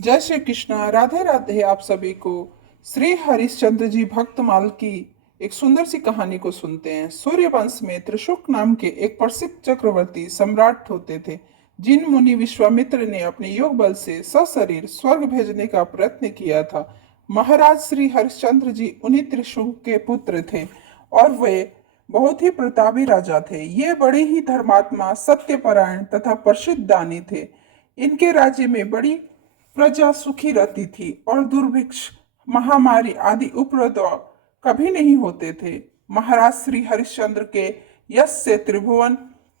जय श्री कृष्णा। राधे राधे। आप सभी को श्री हरिश्चंद्र जी भक्तमाल की एक सुंदर सी कहानी को सुनते हैं। सूर्यवंश में त्रिशुक नाम के एक प्रसिद्ध चक्रवर्ती सम्राट होते थे, जिन मुनि विश्वामित्र ने अपने योग बल से सशरीर स्वर्ग भेजने का प्रयत्न किया था। महाराज श्री हरिश्चंद्र जी उन्हीं त्रिशुक के पुत्र थे और वे बहुत ही प्रतापी राजा थे। ये बड़े ही धर्मात्मा, सत्यपरायण तथा प्रसिद्ध दानी थे। इनके राज्य में बड़ी प्रजा सुखी रहती थी और दुर्भिक्ष, महामारी आदि उपद्रव कभी नहीं होते थे। महाराज श्री हरिश्चंद्र के यश से त्रिभुवन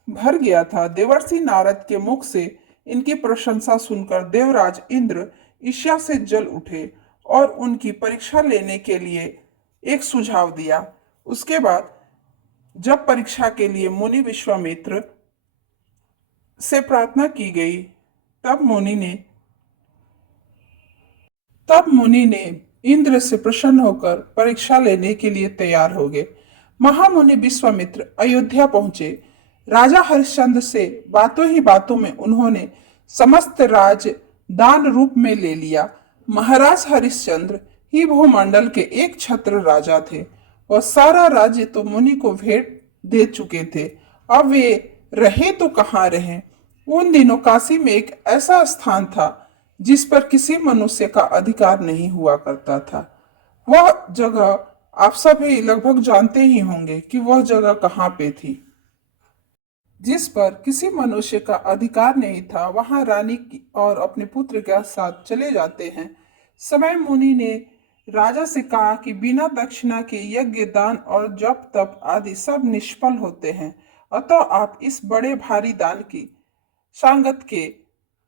भर गया था। देवर्षि नारद के मुख से इनकी प्रशंसा सुनकर देवराज इंद्र ईर्ष्या से जल उठे और उनकी परीक्षा लेने के लिए एक सुझाव दिया। उसके बाद जब परीक्षा के लिए मुनि विश्वामित्र से प्रार्थना की गई, तब मुनि ने तब मुनि ने इंद्र से प्रसन्न होकर परीक्षा लेने के लिए तैयार हो गए। महामुनि विश्वामित्र अयोध्या पहुंचे। राजा हरिश्चंद्र से बातों ही बातों में उन्होंने समस्त राज दान रूप में ले लिया। महाराज हरिश्चंद्र ही भूमंडल के एक छत्र राजा थे और सारा राज्य तो मुनि को भेंट दे चुके थे। अब वे रहे तो कहाँ रहे। उन दिनों काशी में एक ऐसा स्थान था जिस पर किसी मनुष्य का अधिकार नहीं हुआ करता था। वह जगह आप सभी लगभग जानते ही होंगे कि वह जगह कहाँ पे थी। जिस पर किसी मनुष्य का अधिकार नहीं था, वहां रानी और अपने पुत्र के साथ चले जाते हैं। समय मुनि ने राजा से कहा कि बिना दक्षिणा के यज्ञ, दान और जप तप आदि सब निष्फल होते हैं, अतः आप इस बड़े भारी दान की सांगत के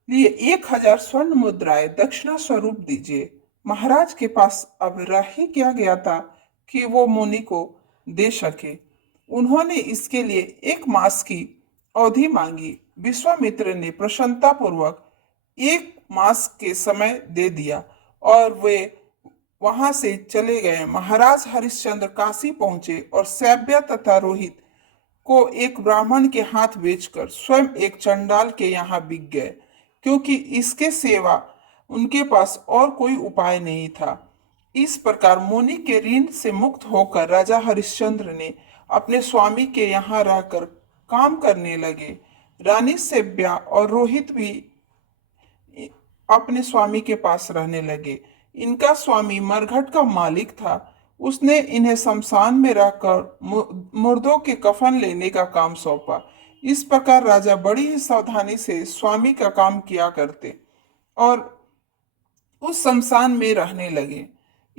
लिए 1000 स्वर्ण मुद्राएं दक्षिणा स्वरूप दीजिए। महाराज के पास अब रह ही क्या गया था कि वो मुनि को दे सके। उन्होंने इसके लिए 1 मास की अवधि मांगी। विश्वामित्र ने प्रसन्नता पूर्वक 1 मास के समय दे दिया और वे वहां से चले गए। महाराज हरिश्चंद्र काशी पहुंचे और सैव्य तथा रोहित को एक ब्राह्मण के हाथ बेचकर स्वयं एक चंडाल के यहाँ बिक गए, क्योंकि इसके सेवा उनके पास और कोई उपाय नहीं था। इस प्रकार मुनि के ऋण से मुक्त होकर राजा हरिश्चंद्र ने अपने स्वामी के यहाँ रहकर काम करने लगे। रानी सेव्या और रोहित भी अपने स्वामी के पास रहने लगे। इनका स्वामी मरघट का मालिक था। उसने इन्हें शमशान में रहकर मुर्दों के कफन लेने का काम सौंपा। इस प्रकार राजा बड़ी ही सावधानी से स्वामी का काम किया करते और उस शमशान में रहने लगे।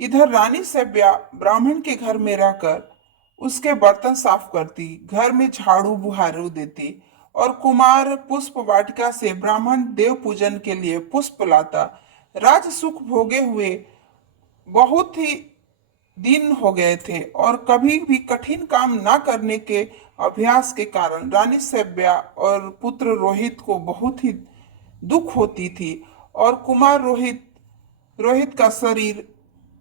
इधर रानी सेव्या ब्राह्मण के घर में रहकर उसके बर्तन साफ करती, घर में झाड़ू बुहारू देती और कुमार पुष्प वाटिका से ब्राह्मण देव पूजन के लिए पुष्प लाता। राज सुख भोगे हुए बहुत ही दिन हो गए थे और कभी भी कठिन काम ना करने के अभ्यास के कारण रानी सेव्या और पुत्र रोहित को बहुत ही दुख होती थी। और कुमार रोहित का शरीर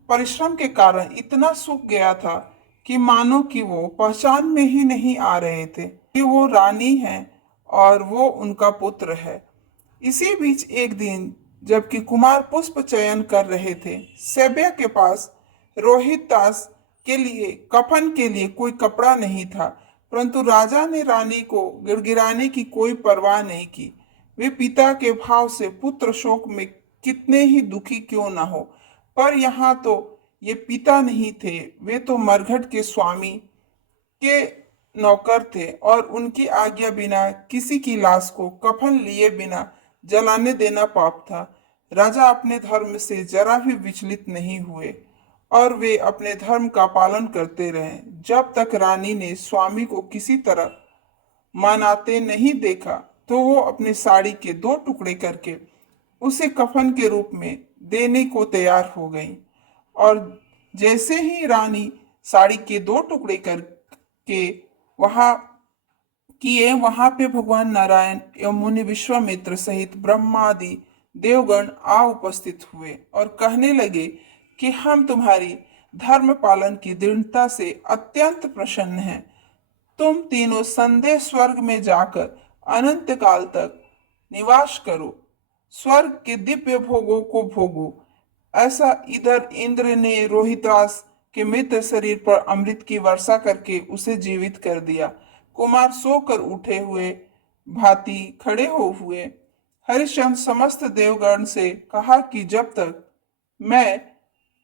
परिश्रम के कारण इतना सूख गया था कि मानो कि वो पहचान में ही नहीं आ रहे थे कि वो रानी है और वो उनका पुत्र है। इसी बीच एक दिन जबकि कुमार पुष्प चयन कर रहे थे, सेव्या के पास रोहित दास के लिए कफन के लिए कोई कपड़ा नहीं था, परंतु राजा ने रानी को गिड़गिड़ाने की कोई परवाह नहीं की। वे पिता के भाव से पुत्र शोक में कितने ही दुखी क्यों न हो, पर यहाँ तो ये पिता नहीं थे, वे तो मरघट के स्वामी के नौकर थे और उनकी आज्ञा बिना किसी की लाश को कफन लिए बिना जलाने देना पाप था। राजा अपने धर्म से जरा भी विचलित नहीं हुए और वे अपने धर्म का पालन करते रहे। जब तक रानी ने स्वामी को किसी तरह मनाते नहीं देखा, तो वो अपनी साड़ी के 2 टुकड़े करके उसे कफन के रूप में देने को तैयार हो गई। और जैसे ही रानी साड़ी के 2 टुकड़े करके वहां पे भगवान नारायण एवं मुनि विश्वामित्र सहित ब्रह्मादि देवगण आ उपस्थित हुए और कहने लगे कि हम तुम्हारी धर्म पालन की दृढ़ता से अत्यंत प्रसन्न हैं। तुम तीनों संदेह स्वर्ग में जाकर अनंत काल तक निवास करो। स्वर्ग के दिव्य भोगों को भोगो। ऐसा इधर इंद्र ने रोहितास के मृत शरीर पर अमृत की वर्षा करके उसे जीवित कर दिया। कुमार सोकर उठे हुए भांति खड़े हो हुए। हरिश्चंद्र समस्त देवगण से कहा कि जब तक मैं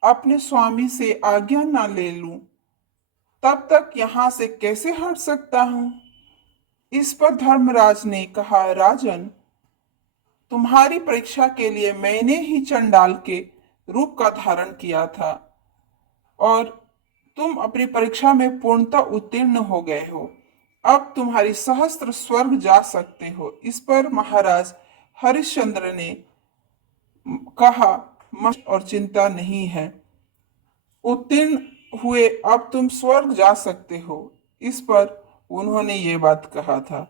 अपने स्वामी से आज्ञा ना ले लूं तब तक यहां से कैसे हट सकता हूं। इस पर धर्मराज ने कहा, राजन, तुम्हारी परीक्षा के लिए मैंने ही चंडाल के रूप का धारण किया था और तुम अपनी परीक्षा में पूर्णतः उत्तीर्ण हो गए हो। अब तुम्हारी सहस्त्र स्वर्ग जा सकते हो। इस पर महाराज हरिश्चंद्र ने कहा, मत और चिंता नहीं है, उत्तीर्ण हुए, अब तुम स्वर्ग जा सकते हो। इस पर उन्होंने ये बात कहा था,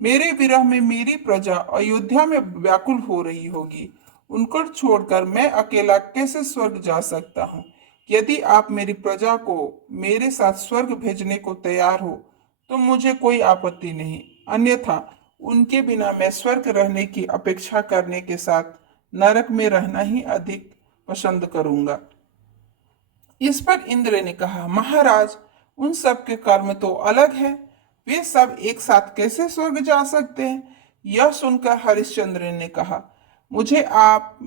मेरे विरह में मेरी प्रजा अयोध्या में व्याकुल हो रही होगी, उनको छोड़कर मैं अकेला कैसे स्वर्ग जा सकता हूँ। यदि आप मेरी प्रजा को मेरे साथ स्वर्ग भेजने को तैयार हो तो मुझे कोई आपत्ति नहीं, अन्यथा उनके बिना मैं स्वर्ग रहने की अपेक्षा करने के साथ नरक में रहना ही अधिक पसंद करूंगा। इस पर इंद्र ने कहा, महाराज, उन सब के कर्म तो अलग है, वे सब एक साथ कैसे स्वर्ग जा सकते हैं। यह सुनकर हरिश्चंद्र ने कहा, मुझे आप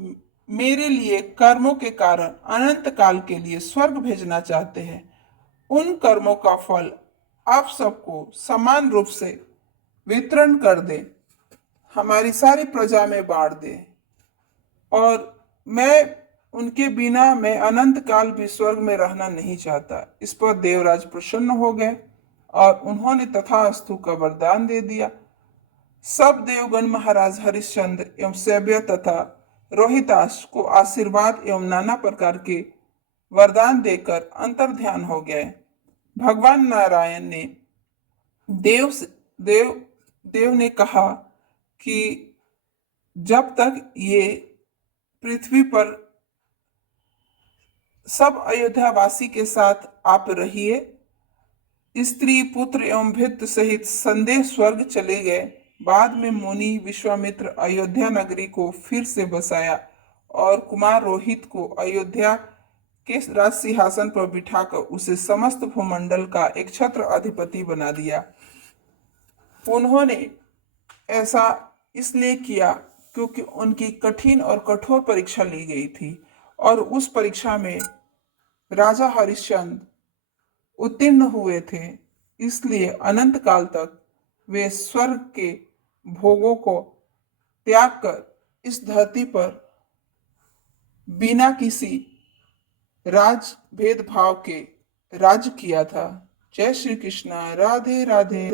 मेरे लिए कर्मों के कारण अनंत काल के लिए स्वर्ग भेजना चाहते हैं। उन कर्मों का फल आप सबको समान रूप से वितरण कर दे, हमारी सारी प्रजा में बांट दे, और मैं उनके बिना मैं अनंत काल भी स्वर्ग में रहना नहीं चाहता। इस पर देवराज प्रसन्न हो गए और उन्होंने तथास्तु का वरदान दे दिया। सब देवगण महाराज हरिश्चंद्र एवं सैव्य तथा रोहितास को आशीर्वाद एवं नाना प्रकार के वरदान देकर अंतर्ध्यान हो गए। भगवान नारायण ने देव देव देव ने कहा कि जब तक ये पृथ्वी पर सब अयोध्यावासी के साथ आप रहिए। स्त्री पुत्र एवं भृत्य सहित संदेह स्वर्ग चले गए। बाद में मुनि विश्वामित्र अयोध्या नगरी को फिर से बसाया और कुमार रोहित को अयोध्या के राज सिंहासन पर बिठाकर उसे समस्त भूमंडल का एक छत्र अधिपति बना दिया। उन्होंने ऐसा इसलिए किया क्योंकि उनकी कठिन और कठोर परीक्षा ली गई थी और उस परीक्षा में राजा हरिश्चंद्र उत्तीर्ण हुए थे। इसलिए अनंत काल तक वे स्वर्ग के भोगों को त्याग कर इस धरती पर बिना किसी राज भेदभाव के राज्य किया था। जय श्री कृष्णा। राधे राधे।